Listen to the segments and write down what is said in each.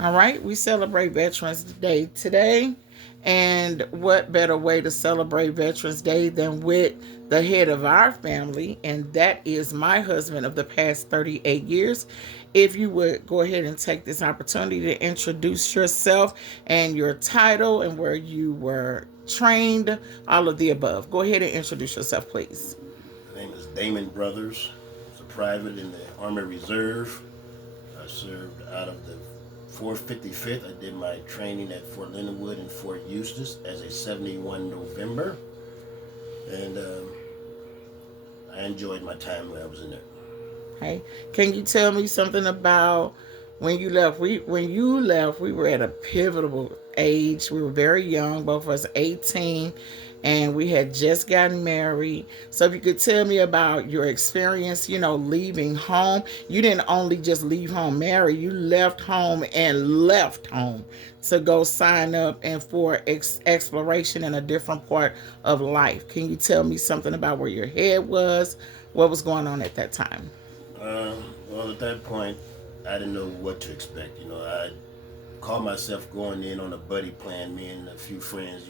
All right, we celebrate Veterans Day today. And what better way to celebrate Veterans Day than with the head of our family? And that is my husband of the past 38 years. If you would go ahead and take this opportunity to introduce yourself and your title and where you were trained, all of the above. Go ahead and introduce yourself, please. My name is Damon Brothers. I was a private in the Army Reserve. I served out of the 455th. I did my training at Fort Leonard Wood and Fort Eustis as a 71 November. And I enjoyed my time when I was in there. Hey, can you tell me something about when you left? When you left, we were at a pivotal age. We were very young, both of us 18, and we had just gotten married. So if you could tell me about your experience, leaving home. You didn't only just leave home married, you left home and left home to go sign up and for exploration in a different part of life. Can you tell me something about where your head was? What was going on at that time? Well, at that point, I didn't know what to expect. I called myself going in on a buddy plan. Me and a few friends,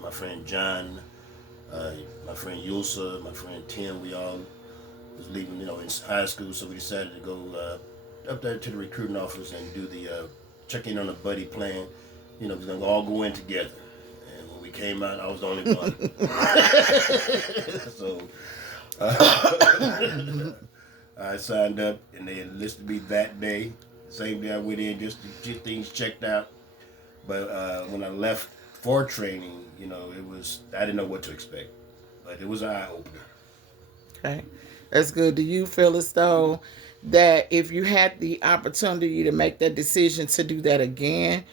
my friend John, uh, my friend Yulsa, my friend Tim, we all was leaving, in high school, so we decided to go up there to the recruiting office and do the check in on a buddy plan. We're gonna all go in together. And when we came out, I was the only one. So I signed up, and they enlisted me that day. Same day I went in just to get things checked out. But when I left for training, it was I didn't know what to expect, but it was an eye opener. Okay. That's good. Do you feel as though that if you had the opportunity to make that decision to do that again,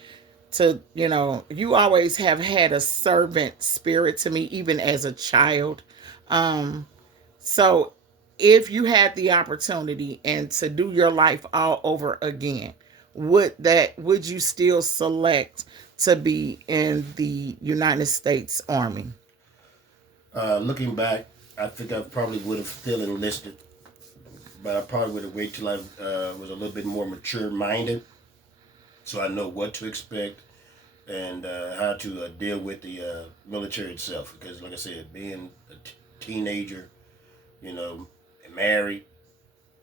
you always have had a servant spirit to me, even as a child. Um, so if you had the opportunity and to do your life all over again, would you still select to be in the United States Army? Looking back, I think I probably would have still enlisted, but I probably would have waited till I was a little bit more mature minded, so I know what to expect and how to deal with the military itself. Because, like I said, being a teenager, you know, married,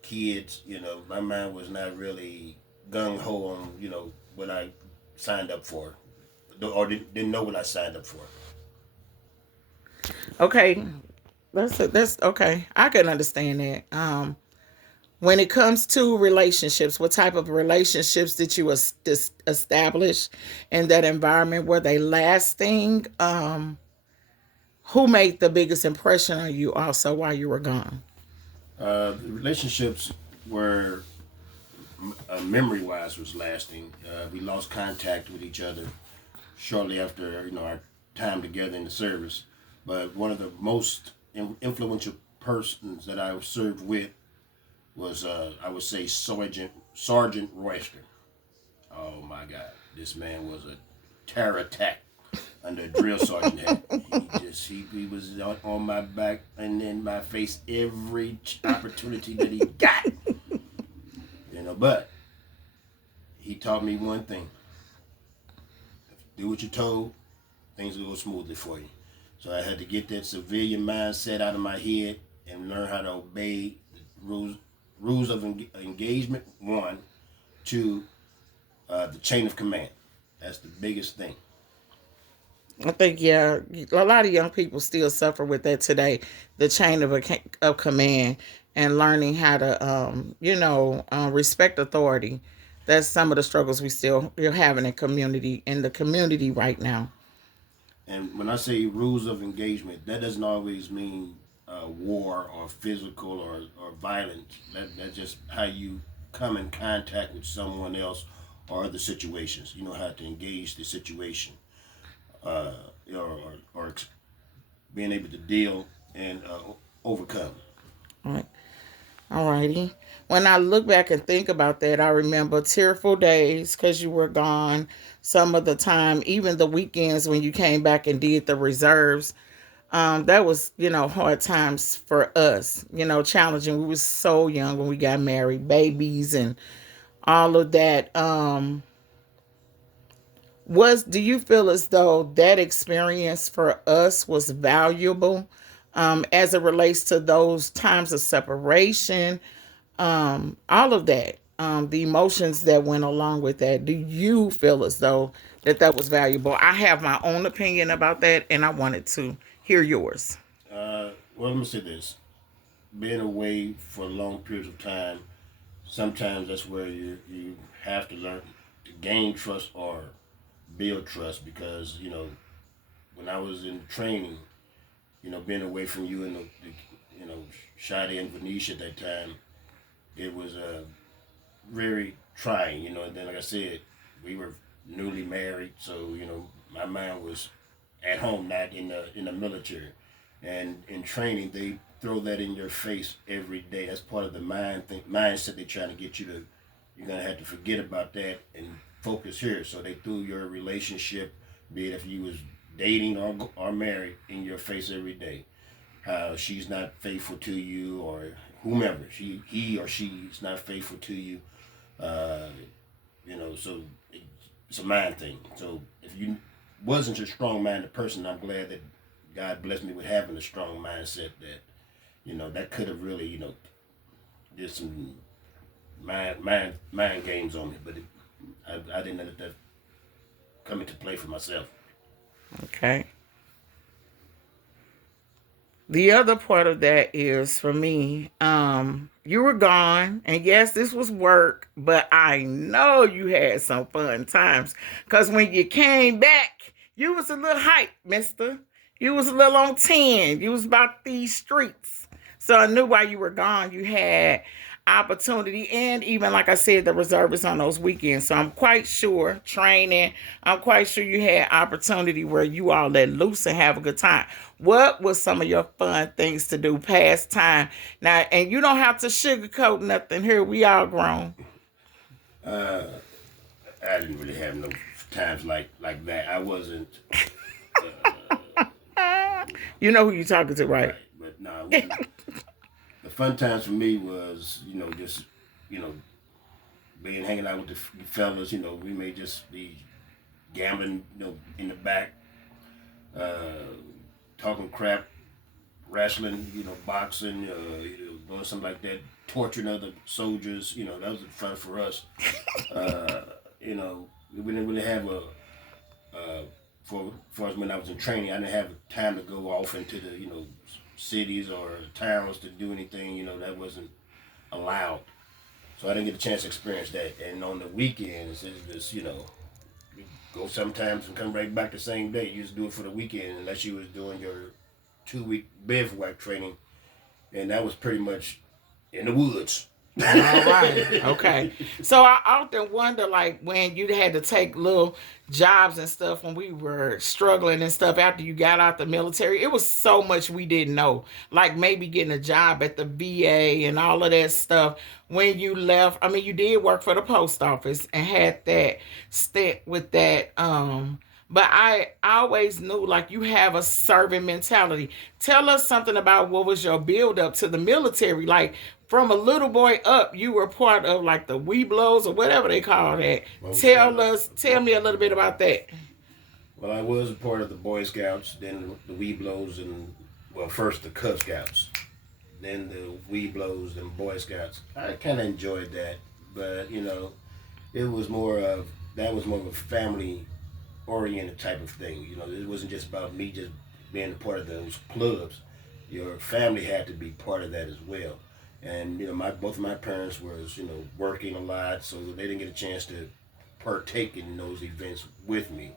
kids, my mind was not really gung ho on, what I signed up for, or didn't know what I signed up for. Okay, that's okay. I can understand that. When it comes to relationships, what type of relationships did you establish in that environment? Were they lasting? Who made the biggest impression on you also while you were gone? Relationships were memory wise was lasting. We lost contact with each other shortly after our time together in the service. But one of the most influential persons that I served with was I would say Sergeant Royster. Oh my God, this man was a terror attack under a drill sergeant hat. He was on my back and in my face every opportunity that he got. But he taught me one thing: do what you're told, things will go smoothly for you. So I had to get that civilian mindset out of my head and learn how to obey the rules of engagement. One, two, the chain of command. That's the biggest thing. I think yeah, a lot of young people still suffer with that today. The chain of command and learning how to respect authority. That's some of the struggles we still you're having in the community right now. And when I say rules of engagement, that doesn't always mean war or physical or violence. That's just how you come in contact with someone else or other situations. You know how to engage the situation, uh, or being able to deal and overcome. All right. Alrighty. When I look back and think about that, I remember tearful days because you were gone. Some of the time, even the weekends when you came back and did the reserves, that was hard times for us. Challenging. We were so young when we got married, babies, and all of that. Was Do you feel as though that experience for us was valuable, as it relates to those times of separation, all of that, the emotions that went along with that? Do you feel as though that was valuable? I have my own opinion about that, and I wanted to hear yours. Well, let me say this: being away for long periods of time, sometimes that's where you have to learn to gain trust or build trust. Because when I was in training, being away from you and Shadi and Venetia at that time, it was very trying. And then like I said, we were newly married, so my mind was at home, not in the military. And in training, they throw that in your face every day. That's part of the mindset they're trying to get you to. You're gonna have to forget about that and focus here. So they threw your relationship, be it if you was dating or married, in your face every day. How she's not faithful to you, or whomever he or she is not faithful to you. Uh, so it's a mind thing. So if you wasn't a strong minded person, I'm glad that God blessed me with having a strong mindset that that could have really did some mind games on me, but I didn't let that come into play for myself. Okay. The other part of that is for me, you were gone, and yes, this was work, but I know you had some fun times. Cause when you came back, you was a little hype, mister. You was a little on 10. You was about these streets. So I knew while you were gone, you had opportunity, and even like I said, the reservists on those weekends. So I'm quite sure training, I'm quite sure you had opportunity where you all let loose and have a good time. What was some of your fun things to do past time? Now, and you don't have to sugarcoat nothing here. We all grown. Uh, I didn't really have no times like that. I wasn't You know who you talking to, right? right, but no, it wasn't. The fun times for me was just you know being hanging out with the fellas. We may just be gambling, in the back, uh, talking crap, wrestling, boxing, doing something like that, torturing other soldiers. That was fun for us. Uh, we didn't really have uh, for as when I was in training, I didn't have time to go off into the cities or towns to do anything. That wasn't allowed, so I didn't get a chance to experience that. And on the weekends, it's just you go sometimes and come right back the same day. You just do it for the weekend unless you was doing your 2 week bivouac training, and that was pretty much in the woods. All right. Okay. So I often wonder, like, when you had to take little jobs and stuff when we were struggling and stuff after you got out the military, it was so much we didn't know. Like maybe getting a job at the VA and all of that stuff. When you left, I mean, you did work for the post office and had that stint with that. But I always knew like you have a servant mentality. Tell us something about what was your build up to the military. Like from a little boy up, you were part of like the Weeblos or whatever they call that. Well, Tell me a little bit about that. well, I was a part of the Boy Scouts, then the Weeblos, and well, first the Cub Scouts, then the Weeblos and Boy Scouts. I kind of enjoyed that, but it was more of that was more of a family oriented type of thing. It wasn't just about me just being a part of those clubs. Your family had to be part of that as well. And my both of my parents was working a lot, so they didn't get a chance to partake in those events with me.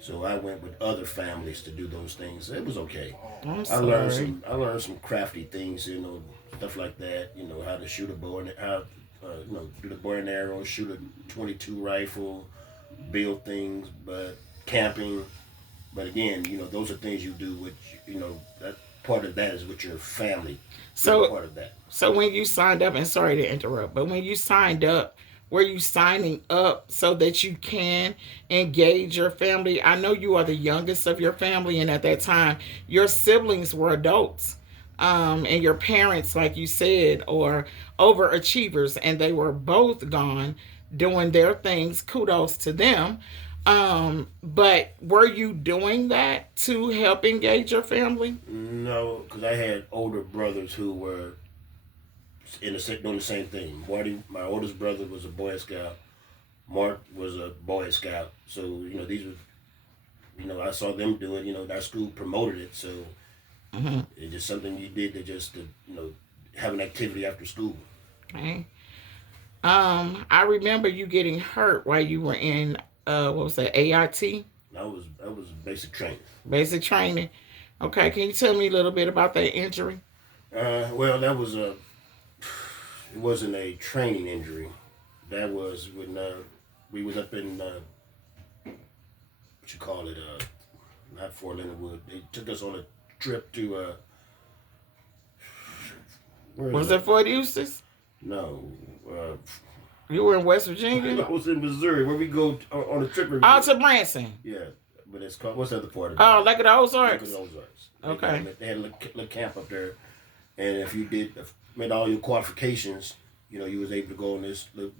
So I went with other families to do those things. It was okay. I'm I learned sorry. some I learned some crafty things, stuff like that. How to shoot a bow and how do the bow and arrow, shoot a 22 rifle, build things, but camping. But again, those are things you do with that part of that is with your family being So part of that. So when you signed up, and sorry to interrupt, but when you signed up, were you signing up so that you can engage your family? I know you are the youngest of your family, and at that time, your siblings were adults. And your parents, like you said, are overachievers, and they were both gone. doing their things. Kudos to them. But were you doing that to help engage your family? No, because I had older brothers who were doing the same thing. Marty, my oldest brother, was a Boy Scout. Mark was a Boy Scout. So these were, I saw them do it. Our school promoted it, so Mm-hmm. it's just something you did to have an activity after school. Okay. I remember you getting hurt while you were in what was that, AIT, That was basic training. basic training. Okay, can you tell me a little bit about that injury? Well, that was a it wasn't a training injury. That was when we was up in what you call it, not Fort Leonard Wood. They took us on a trip to where is Was it that? Fort Eustis? No, You were in West Virginia? I was in Missouri. Where we go on a trip every Oh, year. to Branson. Yeah, but it's called, what's the other part of Oh, it? like at the Lake of the Ozarks. Ozarks. Okay. They had a little camp up there, and if you made all your qualifications, you was able to go on this little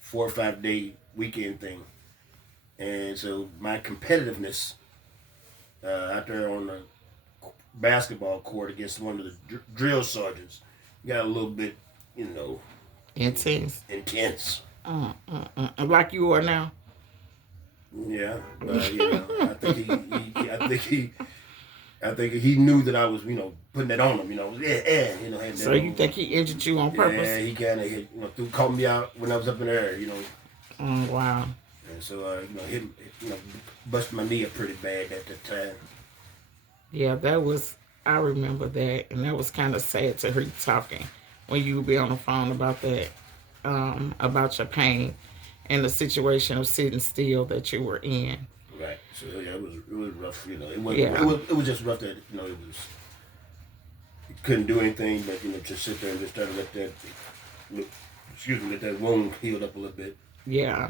4 or 5 day weekend thing. And so my competitiveness out there on the basketball court against one of the drill sergeants got a little bit, you know, Intense. intense. Like you are now. Yeah, but I think he knew that I was, putting it on him. Had that So you little, think he injured you on yeah, purpose? he kind of called me out when I was up in the air, Wow. and so hit, busted my knee up pretty bad at the time. Yeah, that was. I remember that, and that was kind of sad to hear you talking when you would be on the phone about that, about your pain and the situation of sitting still that you were in. Right. So yeah, it was rough. Yeah. It was just rough that it was you couldn't do anything but just sit there and just try to look, let that wound heal up a little bit. Yeah.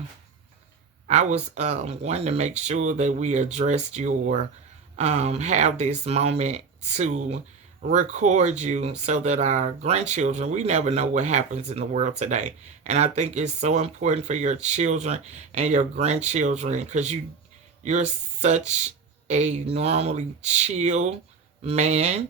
I was wanting to make sure that we addressed your have this moment to record you so that our grandchildren, we never know what happens in the world today. And I think it's so important for your children and your grandchildren because you're such a normally chill man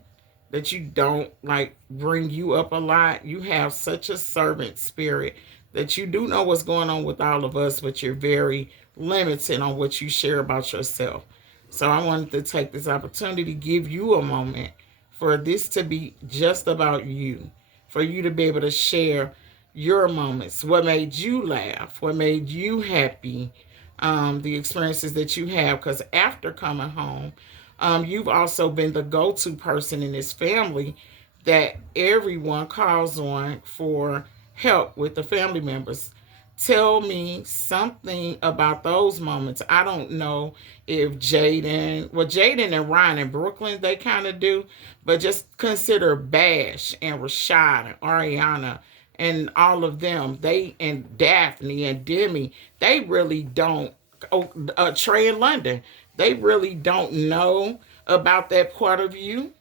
that you don't like bring you up a lot. You have such a servant spirit that you do know what's going on with all of us, but you're very limited on what you share about yourself. So I wanted to take this opportunity to give you a moment for this to be just about you, for you to be able to share your moments, what made you laugh, what made you happy, the experiences that you have. Because after coming home, you've also been the go to person in this family that everyone calls on for help with the family members. Tell me something about those moments. I don't know if Jaden and Ryan in Brooklyn, they kind of do, but just consider Bash and Rashad and Ariana and all of them. They and Daphne and Demi, they really don't. Oh, Trey in London, they really don't know about that part of you,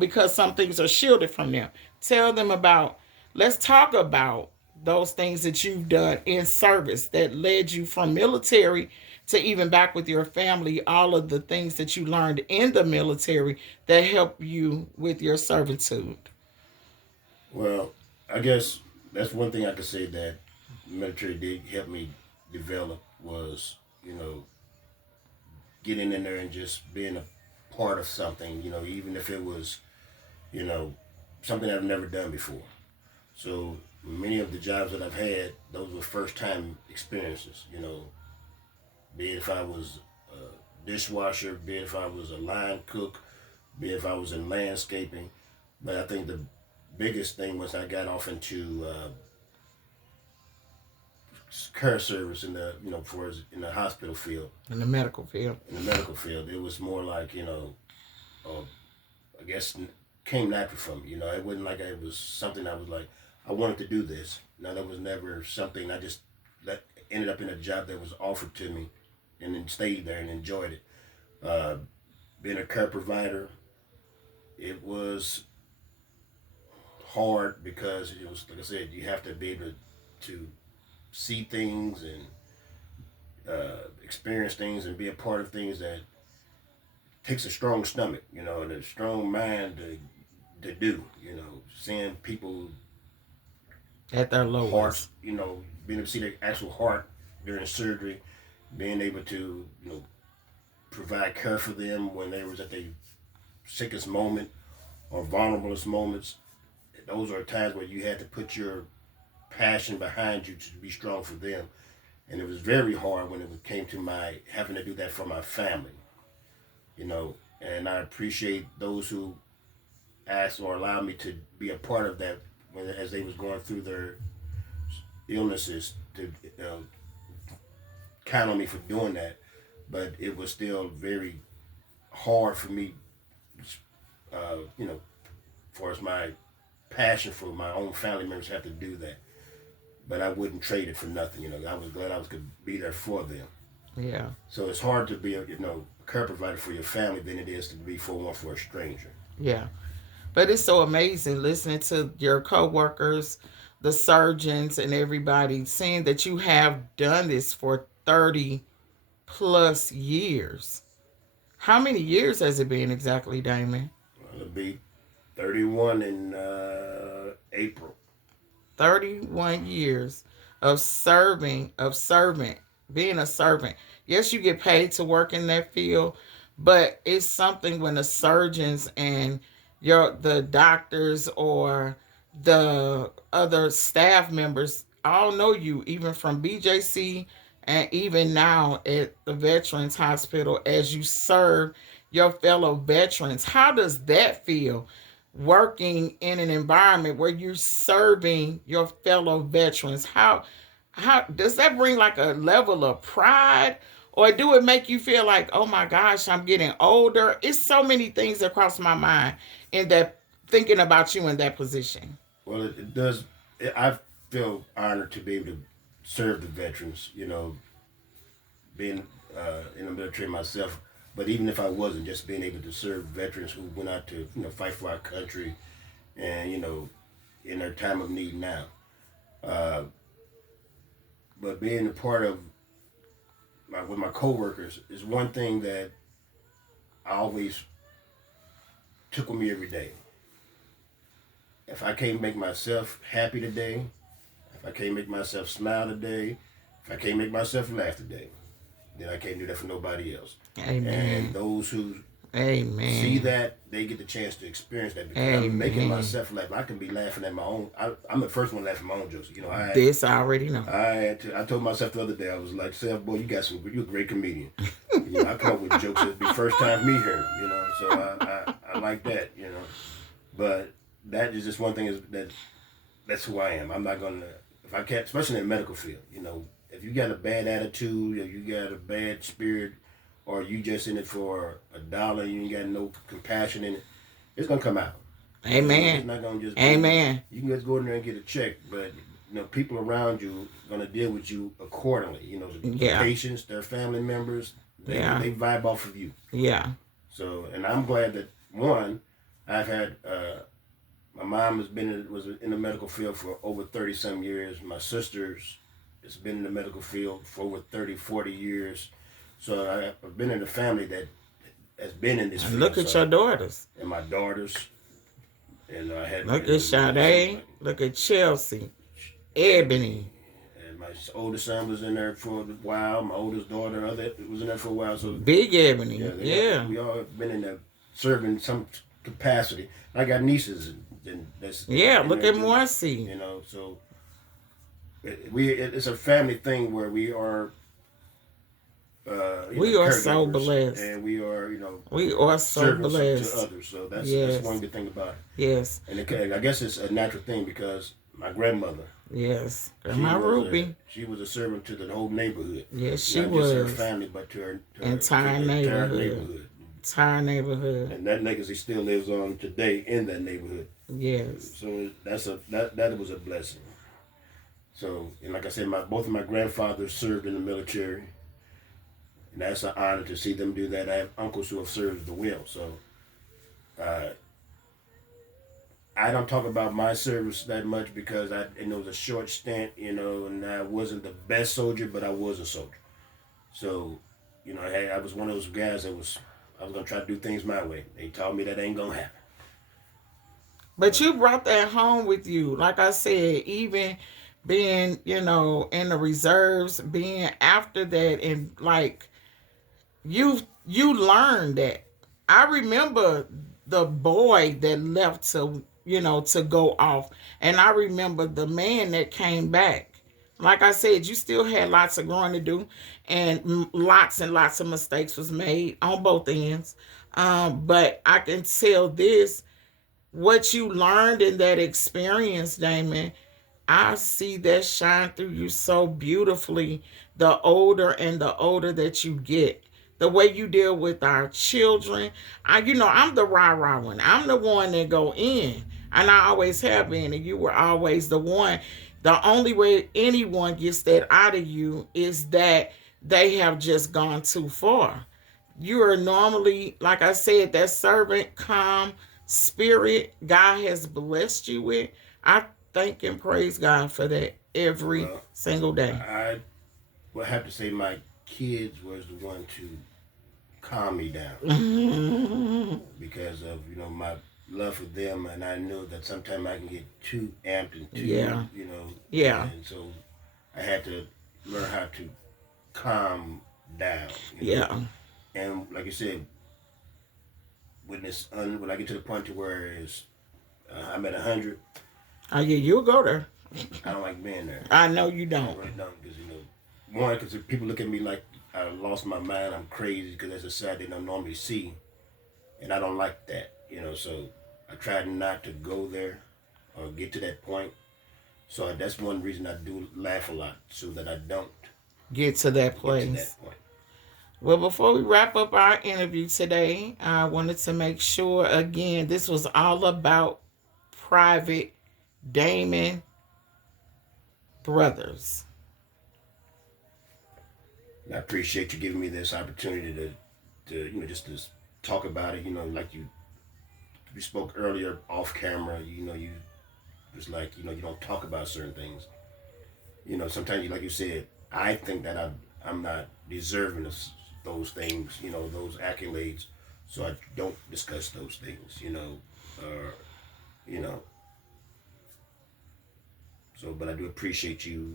because some things are shielded from them. Tell them about, let's talk about those things that you've done in service that led you from military to even back with your family, all of the things that you learned in the military that help you with your servitude. Well, I guess that's one thing I could say that military did help me develop was getting in there and just being a part of something. Even if it was you know something I've never done before. So many of the jobs that I've had, those were first time experiences. Be it if I was a dishwasher, be it if I was a line cook, be it if I was in landscaping. But I think the biggest thing was I got off into care service in the for in the hospital field. In the medical field. In the medical field, it was more like uh, I guess came natural for me. It wasn't like it was something I was like I wanted to do this. No, that was never something I just that ended up in a job that was offered to me, and then stayed there and enjoyed it. Uh, Being a care provider, it was hard because it was like I said, you have to be able to see things and experience things and be a part of things that takes a strong stomach, and a strong mind to do. Seeing people At their hearts, lowest. being able to see their actual heart during surgery, being able to provide care for them when they was at their sickest moment or vulnerablest moments. Those are times where you had to put your passion behind you to be strong for them. And it was very hard when it came to my having to do that for my family, And I appreciate those who asked or allowed me to be a part of that as they was going through their illnesses to count on me for doing that. But it was still very hard for me, you know, for as my passion for my own family members have to do that. But I wouldn't trade it for nothing. I was glad I could be there for them. Yeah. So it's hard to be a care provider for your family than it is to be for one for a stranger. Yeah. But it's so amazing listening to your coworkers, the surgeons, and everybody seeing that you have done this for 30 plus years. How many years has it been exactly, Damon? Well, it'll be 31 in April. 31 years of serving, of servant, being a servant. Yes, you get paid to work in that field, but it's something when the surgeons and the doctors or the other staff members all know you, even from BJC and even now at the Veterans Hospital as you serve your fellow veterans. How does that feel? Working in an environment where you're serving your fellow veterans, how does that bring like a level of pride, or do it make you feel like, oh my gosh, I'm getting older? It's so many things that cross my mind in that, thinking about you in that position. Well, it does. I feel honored to be able to serve the veterans. Being in the military myself. But even if I wasn't, just being able to serve veterans who went out to fight for our country, and in their time of need now. Uh, but being a part of with my coworkers is one thing that I always took with me every day. If I can't make myself happy today, if I can't make myself smile today, if I can't make myself laugh today, then I can't do that for nobody else. And Amen. those who see Amen. that, they get the chance to experience that because I'm making Amen. myself laugh. I can be laughing at my own. I'm the first one laughing at my own jokes. This I already know. I told myself the other day, I was like, "Self, boy, you're a great comedian." I come up with jokes that'd be first time me hearing them. So I like that. But that is just one thing that's who I am. I'm not gonna if I can't, especially in the medical field. If you got a bad attitude, or you got a bad spirit, or you just in it for a dollar, and you ain't got no compassion in it, it's gonna come out. It's Amen. not gonna just be. Amen. You can just go in there and get a check, but people around you gonna deal with you accordingly. The Yeah. patients, their family members, Yeah. they vibe off of you. Yeah. So, and I'm glad that one, I've had my mom was in the medical field for over 30 some years. My sisters has been in the medical field for over 30, 40 years. So I've been in a family that has been in this And field. look at your daughters. And my daughters, and I had Look at Sade. Look at Chelsea. Ebony. and my oldest son was in there for a while. My oldest daughter was in there for a while. So Big Ebony. yeah, Yeah. we all have been in there serving some capacity. I got nieces and that's Yeah. in Look there at too. Marcy. So it's a family thing where we are We are so caregivers, blessed. and we are We are so servants to blessed. others. So that's one Yes. good thing about it. Yes. And I guess it's a natural thing because my grandmother, Yes. she Grandma was a Ruby. she was a servant to the whole neighborhood, Yes, she not just her was. family, but to Entire the entire neighborhood. neighborhood. Entire neighborhood. And that legacy still lives on today in that neighborhood. Yes. So that was a blessing. So, and like I said, both of my grandfathers served in the military, and that's an honor to see them do that. I have uncles who have served as well. So, uh, I don't talk about my service that much because it was a short stint, and I wasn't the best soldier, but I was a soldier. So, I was one of those guys that I was gonna try to do things my way. They told me that ain't gonna happen. But you brought that home with you. Like I said, even being, in the reserves, being after that, and like you learned that. I remember the boy that left to go off, and I remember the man that came back. Like I said, you still had lots of growing to do, and lots of mistakes was made on both ends. But I can tell this: what you learned in that experience, Damon, I see that shine through you so beautifully the older that you get. The way you deal with our children. I'm the rah-rah one. I'm the one that go in. And I always have been, and you were always the one. The only way anyone gets that out of you is that they have just gone too far. You are normally, like I said, that servant, calm spirit God has blessed you with. I thank and praise God for that every Well, single day. I would have to say my kids was the one to calm me down because of my love for them, and I know that sometimes I can get too amped and too Yeah. Yeah. and so I had to learn how to calm down, Yeah. and like I said, when I get to the point to where I'm at 100, Oh, yeah, you'll go there. I don't like being there. I know you I don't. really don't because one, because people look at me like I lost my mind, I'm crazy because that's a side they don't normally see, and I don't like that, So I try not to go there or get to that point. So that's one reason I do laugh a lot, so that I don't Get to that get to place. that point. Well, before we wrap up our interview today, I wanted to make sure again this was all about Private Damon Brothers. And I appreciate you giving me this opportunity to just to talk about it. Like we spoke earlier off camera. You was like you don't talk about certain things. Sometimes like you said, I think that I'm not deserving of those things. Those accolades, so I don't discuss those things. You know. So, but I do appreciate you.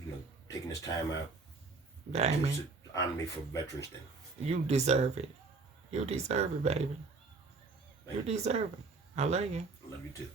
Taking this time out to Damon, honor me for Veterans Day. you deserve it. You deserve it, baby. You Thank you. deserve it. I love you. I love you too.